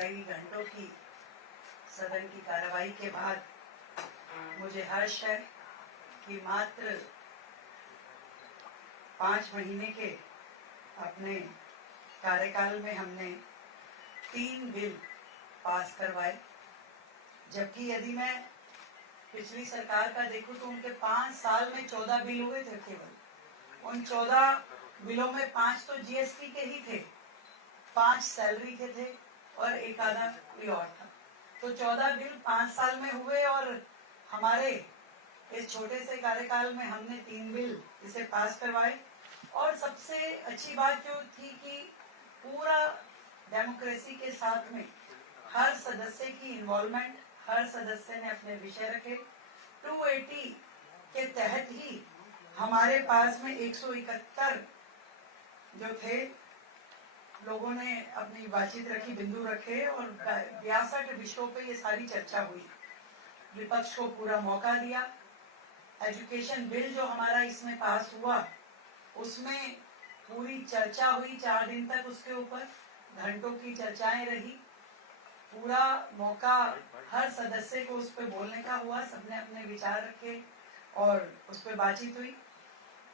कई घंटों की सदन की कार्रवाई के बाद मुझे हर्ष है कि मात्र 5 महीने के अपने कार्यकाल में हमने 3 बिल पास करवाए, जबकि यदि मैं पिछली सरकार का देखूं तो उनके 5 साल में 14 बिल हुए थे। केवल उन 14 बिलों में 5 तो जीएसटी के ही थे, 5 सैलरी के थे और एक आधा कोई और था। तो 14 बिल 5 साल में हुए और हमारे इस छोटे से कार्यकाल में हमने 3 बिल इसे पास करवाए। और सबसे अच्छी बात जो थी कि पूरा डेमोक्रेसी के साथ में हर सदस्य की इन्वॉल्वमेंट, हर सदस्य ने अपने विषय रखे। 280 के तहत ही हमारे पास में 171 जो थे लोगों ने अपनी बातचीत रखी, बिंदु रखे और 62 विषयों पे ये सारी चर्चा हुई। विपक्ष को पूरा मौका दिया। एजुकेशन बिल जो हमारा इसमें पास हुआ उसमें पूरी चर्चा हुई, 4 दिन तक उसके ऊपर घंटों की चर्चाएं रही। पूरा मौका हर सदस्य को उस पर बोलने का हुआ, सबने अपने विचार रखे और उस पर बातचीत हुई।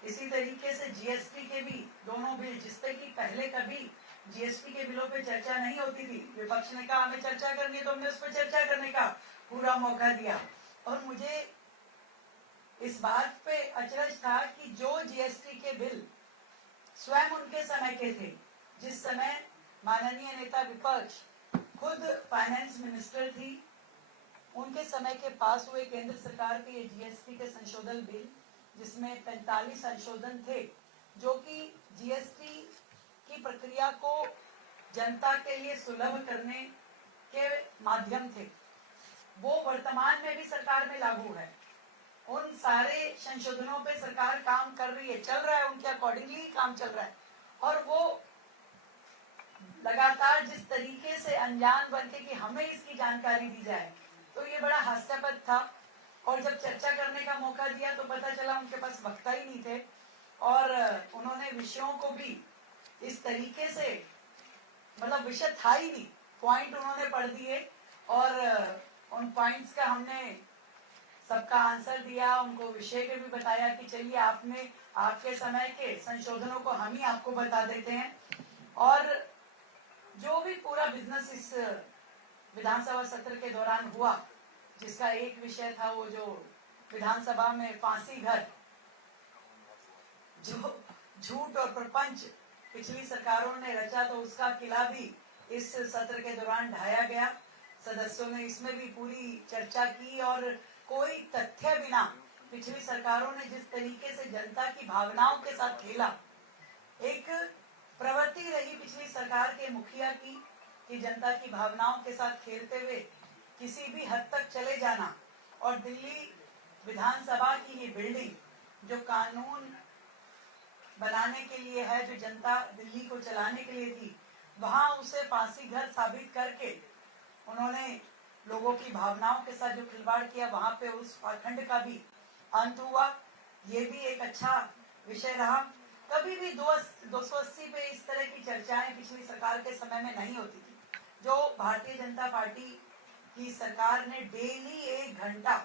इसी तरीके से जीएसटी के भी दोनों बिल, जिसपे कि पहले कभी जीएसटी के बिलों पे चर्चा नहीं होती थी, विपक्ष ने कहा हमें चर्चा करनी है तो हमने उस पर चर्चा करने का पूरा मौका दिया। और मुझे इस बात पे अचरज था कि जो जीएसटी के बिल स्वयं उनके समय के थे, जिस समय माननीय नेता विपक्ष खुद फाइनेंस मिनिस्टर थी, उनके समय के पास हुए केंद्र सरकार के ये जीएसटी के संशोधन बिल, जिसमें 45 संशोधन थे जो कि जीएसटी की प्रक्रिया को जनता के लिए सुलभ करने के माध्यम थे, वो वर्तमान में भी सरकार में लागू है। उन सारे संशोधनों पे सरकार काम कर रही है, चल रहा है, उनके अकॉर्डिंगली काम चल रहा है। और वो लगातार जिस तरीके से अनजान बनके कि हमें इसकी जानकारी दी जाए, तो ये बड़ा हास्यास्पद था। और जब चर्चा करने का मौका दिया तो पता चला उनके पास वक्ता ही नहीं थे और उन्होंने विषयों को भी इस तरीके से, मतलब विषय था ही नहीं, पॉइंट उन्होंने पढ़ दिए और उन पॉइंट्स का हमने सबका आंसर दिया, उनको विषय के भी बताया कि चलिए आपने आपके समय के संशोधनों को हम ही आपको बता देते हैं। और जो भी पूरा बिजनेस इस विधानसभा सत्र के दौरान हुआ, जिसका एक विषय था वो जो विधानसभा में फांसी घर, जो झूठ और प्रपंच पिछली सरकारों ने रचा, तो उसका किला भी इस सत्र के दौरान ढाया गया। सदस्यों ने इसमें भी पूरी चर्चा की और कोई तथ्य बिना पिछली सरकारों ने जिस तरीके से जनता की भावनाओं के साथ खेला, एक प्रवृत्ति रही पिछली सरकार के मुखिया की कि जनता की भावनाओं के साथ खेलते हुए किसी भी हद तक चले जाना। और दिल्ली विधानसभा की ये बिल्डिंग जो कानून बनाने के लिए है, जो जनता दिल्ली को चलाने के लिए थी, वहां उसे फांसी घर साबित करके उन्होंने लोगों की भावनाओं के साथ जो खिलवाड़ किया, वहां पे उस पाखंड का भी अंत हुआ। ये भी एक अच्छा विषय रहा। कभी भी 280 पे इस तरह की चर्चाएं पिछली सरकार के समय में नहीं होती थी। जो भारतीय जनता पार्टी की सरकार ने डेली 1 घंटा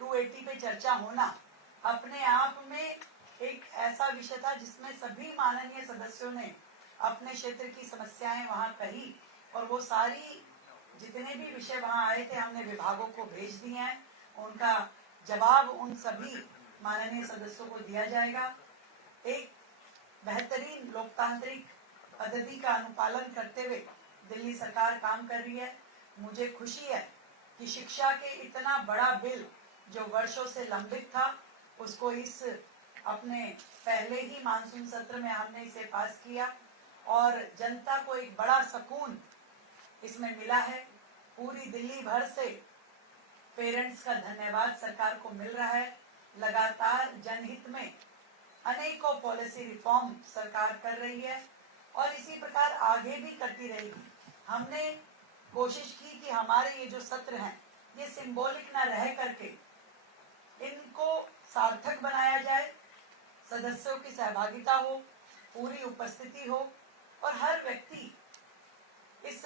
280 पे चर्चा होना अपने आप में एक ऐसा विषय था जिसमें सभी माननीय सदस्यों ने अपने क्षेत्र की समस्याएं वहां कही और वो सारी जितने भी विषय वहां आए थे हमने विभागों को भेज दिए हैं। उनका जवाब उन सभी माननीय सदस्यों को दिया जाएगा। एक बेहतरीन लोकतांत्रिक पद्धति का अनुपालन करते हुए दिल्ली सरकार काम कर रही है। मुझे खुशी है कि शिक्षा के इतना बड़ा बिल जो वर्षों से लंबित था, उसको इस अपने पहले ही मानसून सत्र में हमने इसे पास किया और जनता को एक बड़ा सुकून इसमें मिला है। पूरी दिल्ली भर से पेरेंट्स का धन्यवाद सरकार को मिल रहा है। लगातार जनहित में अनेकों पॉलिसी रिफॉर्म सरकार कर रही है और इसी प्रकार आगे भी करती रहेगी। हमने कोशिश की कि हमारे ये जो सत्र हैं ये सिंबॉलिक ना रह करके इनको सार्थक बनाया जाए, सदस्यों की सहभागिता हो, पूरी उपस्थिति हो और हर व्यक्ति इस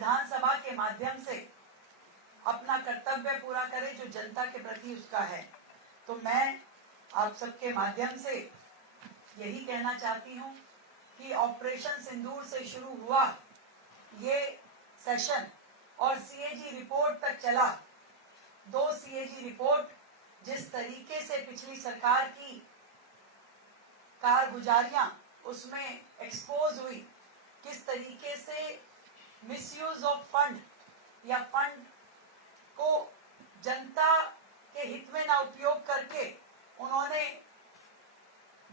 विधानसभा के माध्यम से अपना कर्तव्य पूरा करे जो जनता के प्रति उसका है। तो मैं आप सबके माध्यम से यही कहना चाहती हूँ कि ऑपरेशन सिंदूर से शुरू हुआ ये सेशन और सीएजी रिपोर्ट तक चला। 2 सीएजी रिपोर्ट जिस तरीके से पिछली सरकार की कारगुजारियां उसमें एक्सपोज हुई, किस तरीके से मिसयूज ऑफ फंड या फंड को जनता के हित में ना उपयोग करके उन्होंने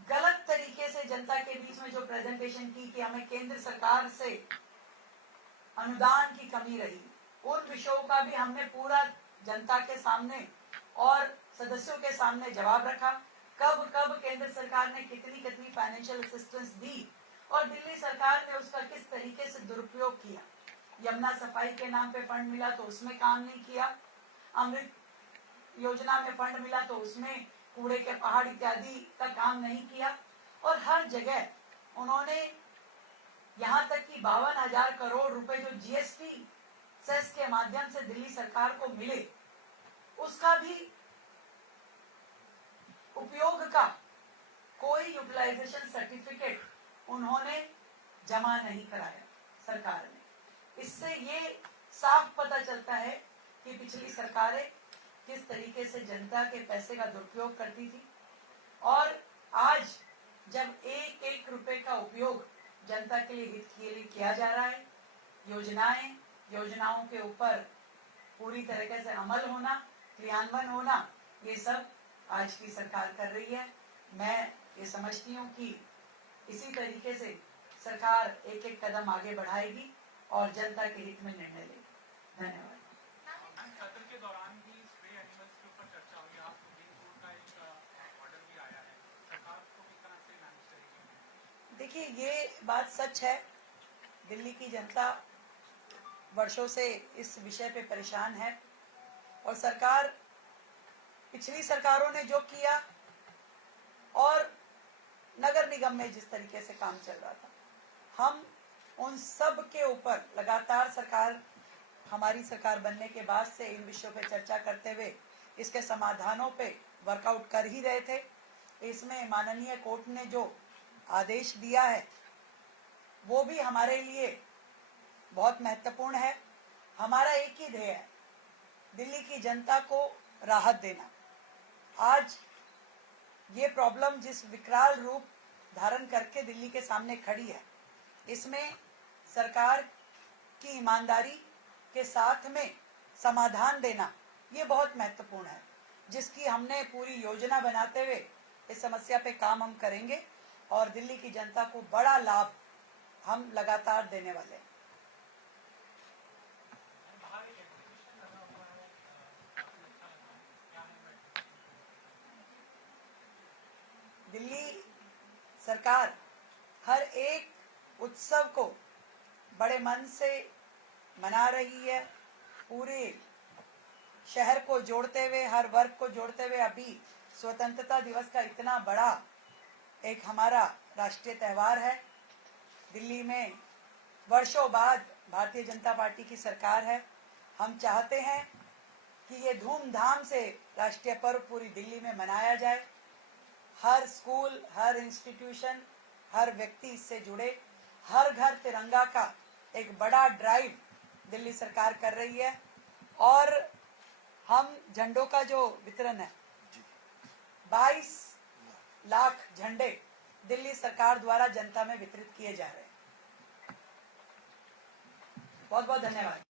गलत तरीके से जनता के बीच में जो प्रेजेंटेशन की कि हमें केंद्र सरकार से अनुदान की कमी रही, उन विषयों का भी हमने पूरा जनता के सामने और सदस्यों के सामने जवाब रखा। कब कब केंद्र सरकार ने कितनी कितनी फाइनेंशियल असिस्टेंस दी और दिल्ली सरकार ने उसका किस तरीके से दुरुपयोग किया। यमुना सफाई के नाम पे फंड मिला तो उसमें काम नहीं किया, अमृत योजना में फंड मिला तो उसमें कूड़े के पहाड़ इत्यादि का काम नहीं किया। और हर जगह उन्होंने यहाँ तक कि 52,000 करोड़ रुपए जो जीएसटी सेस के माध्यम से दिल्ली सरकार को मिले उसका भी उपयोग का कोई यूटिलाइजेशन सर्टिफिकेट उन्होंने जमा नहीं कराया सरकार ने। इससे ये साफ पता चलता है कि पिछली सरकारें किस तरीके से जनता के पैसे का दुरुपयोग करती थी। और आज जब एक एक रुपए का उपयोग जनता के लिए हित के लिए किया जा रहा है, योजनाओं के ऊपर पूरी तरीके से अमल होना, क्रियान्वयन होना, ये सब आज की सरकार कर रही है। मैं ये समझती हूँ कि इसी तरीके से सरकार एक एक कदम आगे बढ़ाएगी और जनता के हित में निर्णय लेगी। धन्यवाद। सत्र के दौरान भी स्प्रे एनिमल्स के ऊपर चर्चा हुई, आप सुप्रीम कोर्ट का एक ऑर्डर भी आया है, सरकार को किस तरह से मैनेज करेगी? देखिए, ये बात सच है, दिल्ली की जनता वर्षों से इस विषय पे परेशान है और सरकार, पिछली सरकारों ने जो किया और नगर निगम में जिस तरीके से काम चल रहा था, हम उन सब के ऊपर लगातार हमारी सरकार बनने के बाद से इन विषयों पे चर्चा करते हुए इसके समाधानों पे वर्कआउट कर ही रहे थे। इसमें माननीय कोर्ट ने जो आदेश दिया है वो भी हमारे लिए बहुत महत्वपूर्ण है। हमारा एक ही ध्येय है, दिल्ली की जनता को राहत देना। आज ये प्रॉब्लम जिस विकराल रूप धारण करके दिल्ली के सामने खड़ी है, इसमें सरकार की ईमानदारी के साथ में समाधान देना ये बहुत महत्वपूर्ण है, जिसकी हमने पूरी योजना बनाते हुए इस समस्या पे काम हम करेंगे और दिल्ली की जनता को बड़ा लाभ हम लगातार देने वाले हैं। दिल्ली सरकार हर एक उत्सव को बड़े मन से मना रही है, पूरे शहर को जोड़ते हुए, हर वर्ग को जोड़ते हुए। अभी स्वतंत्रता दिवस का इतना बड़ा एक हमारा राष्ट्रीय त्योहार है। दिल्ली में वर्षों बाद भारतीय जनता पार्टी की सरकार है। हम चाहते हैं कि ये धूमधाम से राष्ट्रीय पर्व पूरी दिल्ली में मनाया जाए। हर स्कूल, हर इंस्टीट्यूशन, हर व्यक्ति इससे जुड़े। हर घर तिरंगा का एक बड़ा ड्राइव दिल्ली सरकार कर रही है और हम झंडों का जो वितरण है, 22 लाख झंडे दिल्ली सरकार द्वारा जनता में वितरित किए जा रहे हैं। बहुत बहुत धन्यवाद।